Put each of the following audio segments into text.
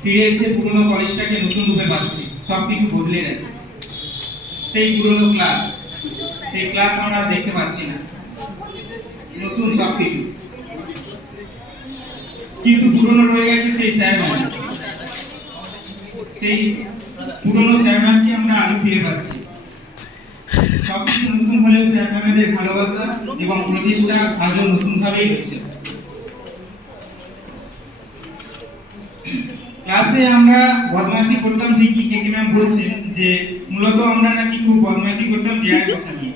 ফিরে এসে পুরনো কলেজটাকে নতুন রূপে পাচ্ছি, সবকিছু বদলে গেছে। সেই পুরনো ক্লাস, সেই ক্লাস আমরা দেখতে পাচ্ছি না, নতুন সবকিছু, কিন্তু পুরনো রয়ে গেছে সেই স্যার ম্যাম। সেই পুরনো স্যার ম্যামকে আমরা আরো ফিরে পাচ্ছি। সবকিছু নতুন হলেও স্যার ম্যামেদের ভালোবাসা এবং প্রচেষ্টা আজও নতুনভাবেই হচ্ছে। ক্লাসে আমরা বদমাশি করতাম ঠিকই, কে ম্যাম বলছেন যে মূলত আমরা নাকি খুব বদমাশি করতাম চেয়ার বসা নিয়ে।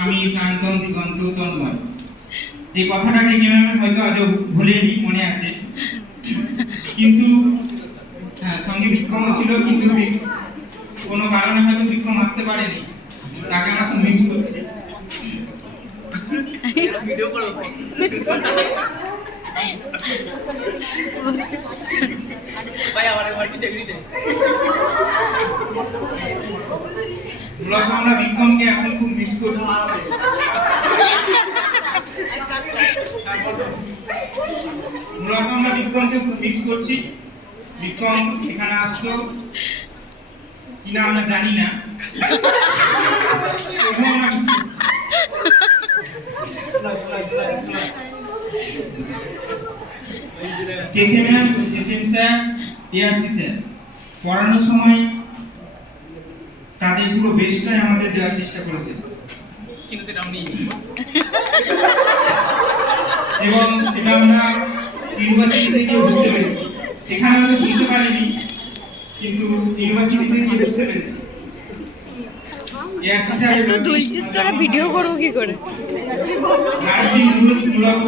আমি, শান্তন, দিগন্ত, তন্ময়, এই কথাটা কে ম্যামের হয়তো আজও ভুলেনি, মনে আছে। কিন্তু সঙ্গে বিক্রমও ছিল, কিন্তু কোনো কারণে হয়তো বিক্রম আসতে পারেনি, তাকে আমরা খুব মিস করছি। ভিডিও করো ভাই, আমার মার্কেটে এগ্রিতে মূলত আমরা বিক্রমকে এখন খুব মিস করছি। মূলত আমরা বিক্রমকে খুব মিস করছি। বিক্রম এখানে আসলো কিনা আমরা জানি না, কেকে ma'am, SM sir, ARC sir পড়ানোর সময় তাদের পুরো বেস্টটাই আমাদের দেওয়ার চেষ্টা করেছে, কিন্তু সেটা আমি এবং সেটা আমরা ইউনিভার্সিটিতে গিয়ে বুঝতে পেরেছি। এখানে হয়তো বুঝতে পারিনি, কিন্তু ইউনিভার্সিটিতে গিয়ে বুঝতে পেরেছি। তো দুলছিস তোরা, ভিডিও করবো কি করে? মূলত